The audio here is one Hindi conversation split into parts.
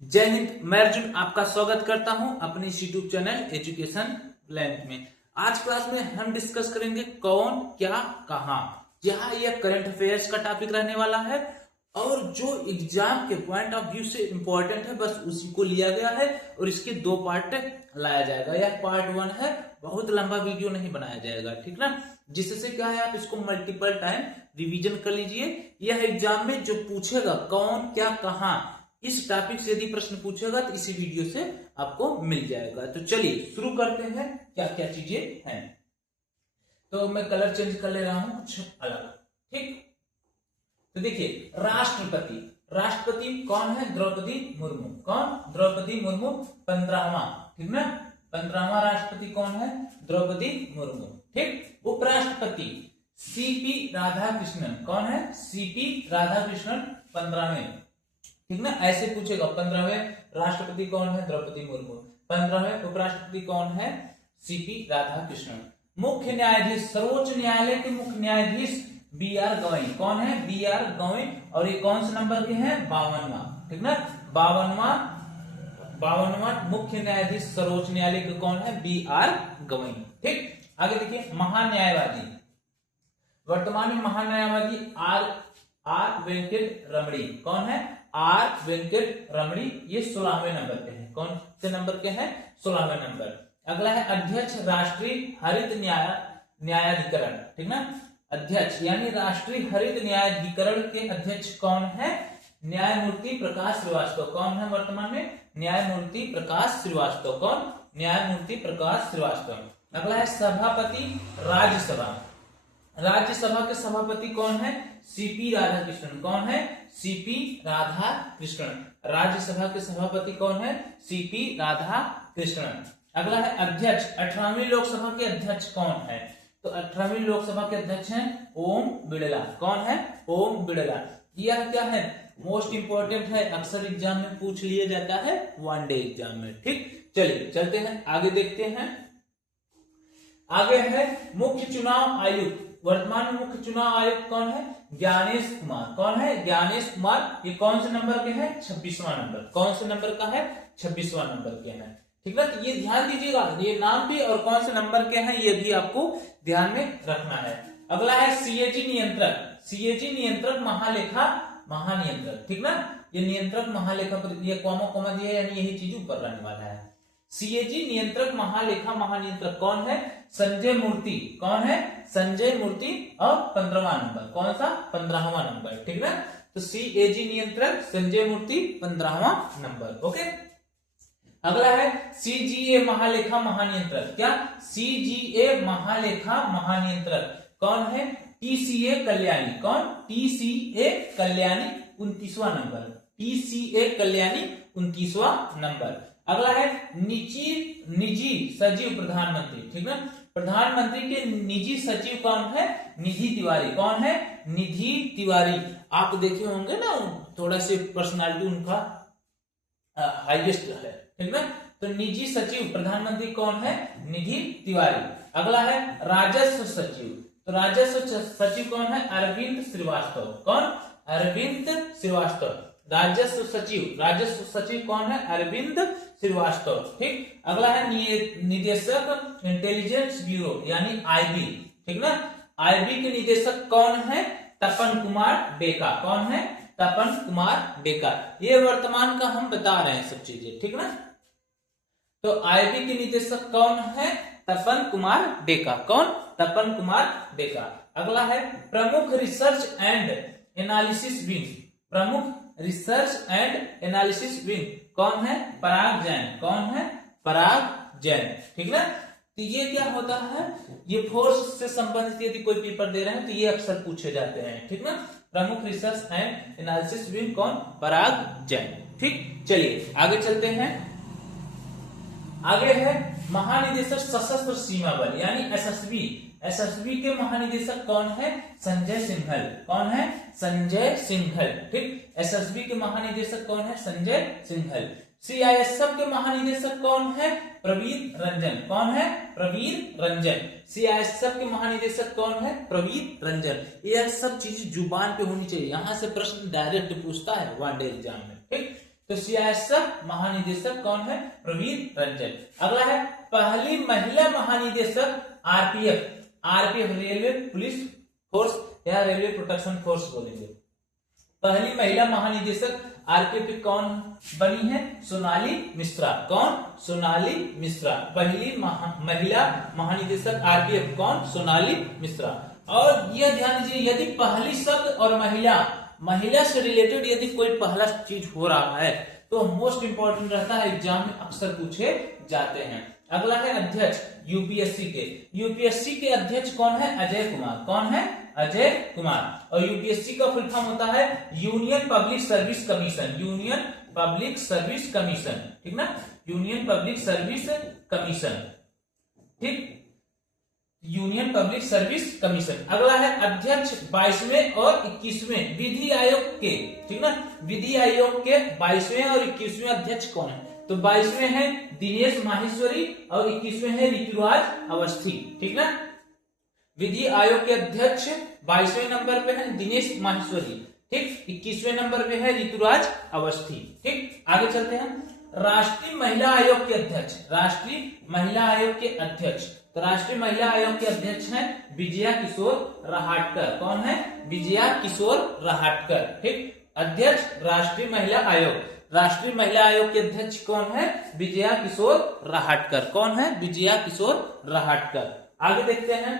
जय हिंद। मैं अर्जुन आपका स्वागत करता हूं अपने इस यूट्यूब चैनल एजुकेशन लेंथ में। आज क्लास में हम डिस्कस करेंगे कौन क्या कहां। यहाँ यह करंट अफेयर्स का टॉपिक रहने वाला है और जो एग्जाम के पॉइंट ऑफ व्यू से इंपॉर्टेंट है बस उसी को लिया गया है और इसके दो पार्ट लाया जाएगा। यह पार्ट 1 है, बहुत लंबा वीडियो नहीं बनाया जाएगा, ठीक ना। जिससे क्या है आप इसको मल्टीपल टाइम रिवीजन कर लीजिए। यह एग्जाम में जो पूछेगा कौन क्या कहां, इस टॉपिक से यदि प्रश्न पूछेगा तो इसी वीडियो से आपको मिल जाएगा। तो चलिए शुरू करते हैं क्या क्या चीजें हैं। तो मैं कलर चेंज कर ले रहा हूं कुछ अलग, ठीक। तो देखिए राष्ट्रपति कौन है? द्रौपदी मुर्मू। कौन? द्रौपदी मुर्मू 15वां, ठीक ना। 15वां राष्ट्रपति कौन है? द्रौपदी मुर्मू, ठीक। उपराष्ट्रपति सीपी राधाकृष्णन। कौन है? सीपी राधाकृष्णन 15वें, ठीक ना। ऐसे पूछेगा 15वें राष्ट्रपति कौन है? द्रौपदी मुर्मू। 15वें उपराष्ट्रपति कौन है? सीपी राधाकृष्णन। मुख्य न्यायाधीश, सर्वोच्च न्यायालय के मुख्य न्यायाधीश बी.आर. गवई। कौन है? बी.आर. गवई। और ये कौन से नंबर के हैं? 52वां, ठीक ना। 52वां मुख्य न्यायाधीश सर्वोच्च न्यायालय के कौन है? बी.आर. गवई, ठीक। आगे देखिए महान्यायवादी, वर्तमान में महान्यायवादी आर वेंकट रमणी। कौन है? आर वेंकट रमणी। ये 16वें नंबर पे है। कौन से नंबर के हैं? 16वें नंबर। अगला है अध्यक्ष राष्ट्रीय हरित न्यायाधिकरण, ठीक ना। अध्यक्ष यानी राष्ट्रीय हरित न्यायाधिकरण के अध्यक्ष कौन है? न्यायमूर्ति प्रकाश श्रीवास्तव। कौन है वर्तमान में? न्यायमूर्ति प्रकाश श्रीवास्तव। कौन? न्यायमूर्ति प्रकाश श्रीवास्तव। अगला है सभापति राज्यसभा। राज्यसभा के सभापति कौन है? सीपी राधाकृष्णन। कौन है? सीपी राधाकृष्णन। राज्यसभा के सभापति कौन है? सीपी राधाकृष्णन। अगला है अध्यक्ष, 18वीं लोकसभा के अध्यक्ष कौन है? तो 18वीं लोकसभा के अध्यक्ष हैं ओम बिड़ला। कौन है? ओम बिड़ला। यह क्या है? मोस्ट इंपोर्टेंट है, अक्सर एग्जाम में पूछ लिया जाता है वनडे एग्जाम में, ठीक। चलिए चलते हैं आगे, देखते हैं। आगे है मुख्य चुनाव आयुक्त। वर्तमान में मुख्य चुनाव आयुक्त कौन है? ज्ञानेश कुमार। कौन है? ज्ञानेश कुमार। ये कौन से नंबर के हैं? 26वां नंबर। कौन से नंबर का है? 26वां नंबर के हैं, ठीक है। तो ये ध्यान दीजिएगा, ये नाम भी और कौन से नंबर के हैं ये भी आपको ध्यान में रखना है। अगला है सीएजी नियंत्रक। सीएजी नियंत्रक महानियंत्रक, ठीक ना। ये नियंत्रक महालेखा, ये कॉमा दिया यानी यही चीज ऊपर रहने वाला है। सीएजी नियंत्रक महानियंत्रक कौन है? संजय मूर्ति। कौन है? संजय मूर्ति। और 15वां नंबर कौन सा? 15वां नंबर, ठीक ना। तो सीएजी नियंत्रक संजय मूर्ति 15वां नंबर, ओके। अगला है सीजीए महालेखा महानियंत्रक। क्या? सीजीए महालेखा महानियंत्रक कौन है? टीसीए कल्याणी। कौन? टीसीए कल्याणी 29वां नंबर। टीसीए कल्याणी 29वां नंबर। अगला है निजी सचिव प्रधानमंत्री, ठीक है। प्रधानमंत्री के निजी सचिव कौन है? निधि तिवारी। कौन है? निधि तिवारी। आप देखे होंगे ना, थोड़ा से पर्सनालिटी उनका हाईएस्ट है, ठीक ना। तो निजी सचिव प्रधानमंत्री कौन है? निधि तिवारी। अगला है राजस्व सचिव। तो राजस्व सचिव कौन है? अरविंद श्रीवास्तव। कौन? अरविंद श्रीवास्तव। राजस्व सचिव कौन है? अरविंद श्रीवास्तव, ठीक। अगला है निदेशक इंटेलिजेंस ब्यूरो यानी आईबी, ठीक ना। आईबी के निदेशक कौन है? तपन कुमार डेका। कौन है? तपन कुमार डेका। ये वर्तमान का हम बता रहे हैं सब चीजें, ठीक ना। तो आईबी के निदेशक कौन है? तपन कुमार डेका। कौन? तपन कुमार डेका। अगला है प्रमुख रिसर्च एंड एनालिसिस विंग। प्रमुख रिसर्च एंड एनालिसिस विंग कौन है? पराग जैन। कौन है? पराग जैन, ठीक ना। तो ये क्या होता है? ये फोर्स से संबंधित यदि कोई पेपर दे रहे हैं तो ये अक्सर पूछे जाते हैं, ठीक ना। प्रमुख रिसर्च एंड एनालिसिस विंग कौन? पराग जैन, ठीक। चलिए आगे चलते हैं। आगे है महानिदेशक सशस्त्र सीमा बल यानी एसएसबी। एसएसबी के महानिदेशक कौन है? संजय सिंघल। कौन है? संजय सिंघल, ठीक। एसएसबी के महानिदेशक कौन है? संजय सिंघल। सीआईएसएफ के महानिदेशक कौन है? प्रवीर रंजन। कौन है? प्रवीर रंजन। सीआईएसएफ के महानिदेशक कौन है? प्रवीर रंजन। ये सब चीज जुबान पे होनी चाहिए, यहां से प्रश्न डायरेक्ट पूछता है वनडे एग्जाम में, ठीक। तो सीआईएसएफ महानिदेशक कौन है? प्रवीण रंजन। अगला है पहली महिला महानिदेशक RPF, RPF railway police force या रेलवे प्रोटेक्शन फोर्स बोलेंगे। पहली महिला महानिदेशक आरपीएफ कौन बनी है? सोनाली मिश्रा। कौन? सोनाली मिश्रा। पहली महिला महानिदेशक आरपीएफ कौन? सोनाली मिश्रा। और यह ध्यान दीजिए, यदि पहली शब्द और महिला से रिलेटेड यदि कोई पहला चीज हो रहा है तो मोस्ट इंपॉर्टेंट रहता है, एग्जाम में अक्सर पूछे जाते हैं। अगला है अध्यक्ष यूपीएससी के। यूपीएससी के अध्यक्ष कौन है? अजय कुमार। कौन है? अजय कुमार। और यूपीएससी का फुल फॉर्म होता है union public service commission. Union public service commission, ठीक ना? यूनियन पब्लिक सर्विस कमीशन, ठीक, यूनियन पब्लिक सर्विस कमीशन। अगला है अध्यक्ष 22वें और 21वें विधि आयोग के, ठीक ना? विधि आयोग के 22वें और 21वें अध्यक्ष कौन है? तो 22वें हैं दिनेश माहेश्वरी और 21वें हैं ऋतुराज अवस्थी, ठीक ना? विधि आयोग के अध्यक्ष 22वें नंबर पे है दिनेश माहेश्वरी, ठीक। 21वें नंबर पे है ऋतुराज अवस्थी, ठीक। आगे चलते हैं। राष्ट्रीय महिला आयोग के अध्यक्ष, राष्ट्रीय महिला आयोग के अध्यक्ष, तो राष्ट्रीय महिला आयोग के अध्यक्ष हैं विजया किशोर रहाटकर। कौन है? विजया किशोर रहाटकर, ठीक। अध्यक्ष राष्ट्रीय महिला आयोग, राष्ट्रीय महिला आयोग के अध्यक्ष कौन है? विजया किशोर रहाटकर। कौन है? विजया किशोर रहाटकर। आगे देखते हैं।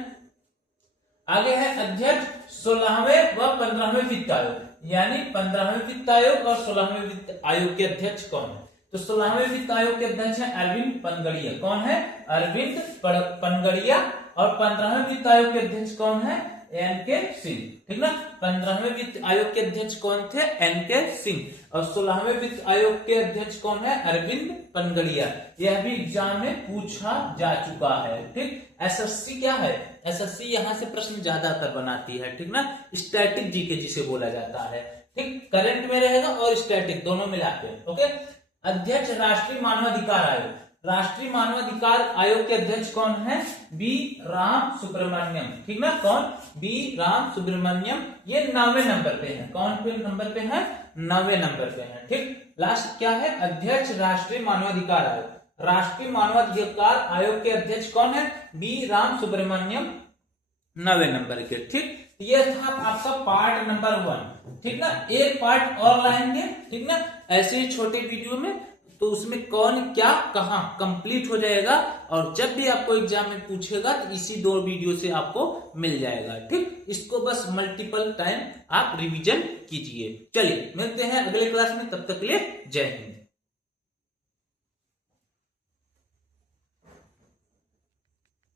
आगे है अध्यक्ष 16वें व 15वें वित्त आयोग, यानी 15वें वित्त आयोग और 16वें वित्त आयोग के अध्यक्ष कौन है? तो 16वें वित्त आयोग के अध्यक्ष हैं अरविंद पनगड़िया। कौन है? अरविंद पनगड़िया। और 15वें वित्त आयोग के अध्यक्ष कौन है? एनके सिंह, ठीक ना। 15वें वित्त आयोग के अध्यक्ष कौन थे? एनके सिंह। और 16वें वित्त आयोग के अध्यक्ष कौन है? अरविंद पनगड़िया। यह भी एग्जाम में पूछा जा चुका है, ठीक। एसएससी क्या है? एसएससी यहाँ से प्रश्न ज्यादातर बनाती है, ठीक ना। स्टैटिक जीके जिसे बोला जाता है, ठीक। करंट में रहेगा और स्टैटिक दोनों मिलाते, ओके। अध्यक्ष राष्ट्रीय मानवाधिकार आयोग, राष्ट्रीय मानवाधिकार आयोग के अध्यक्ष कौन है? बी राम सुब्रमण्यम, ठीक ना। कौन? बी राम सुब्रमण्यम। ये 9वें नंबर पे है। कौन पे नंबर पे है? 9वें नंबर पे है, ठीक। लास्ट क्या है? अध्यक्ष राष्ट्रीय मानवाधिकार आयोग, राष्ट्रीय मानवाधिकार आयोग के अध्यक्ष कौन है? बी राम सुब्रमण्यम, 9वें नंबर के, ठीक। ये था आपका पार्ट नंबर 1, ठीक ना। एक पार्ट और लाएंगे, ठीक ना, ऐसे ही छोटे वीडियो में, तो उसमें कौन क्या कहां कंप्लीट हो जाएगा। और जब भी आपको एग्जाम में पूछेगा तो इसी 2 वीडियो से आपको मिल जाएगा, ठीक। इसको बस मल्टीपल टाइम आप रिवीजन कीजिए। चलिए मिलते हैं अगले क्लास में, तब तक के लिए जय हिंद।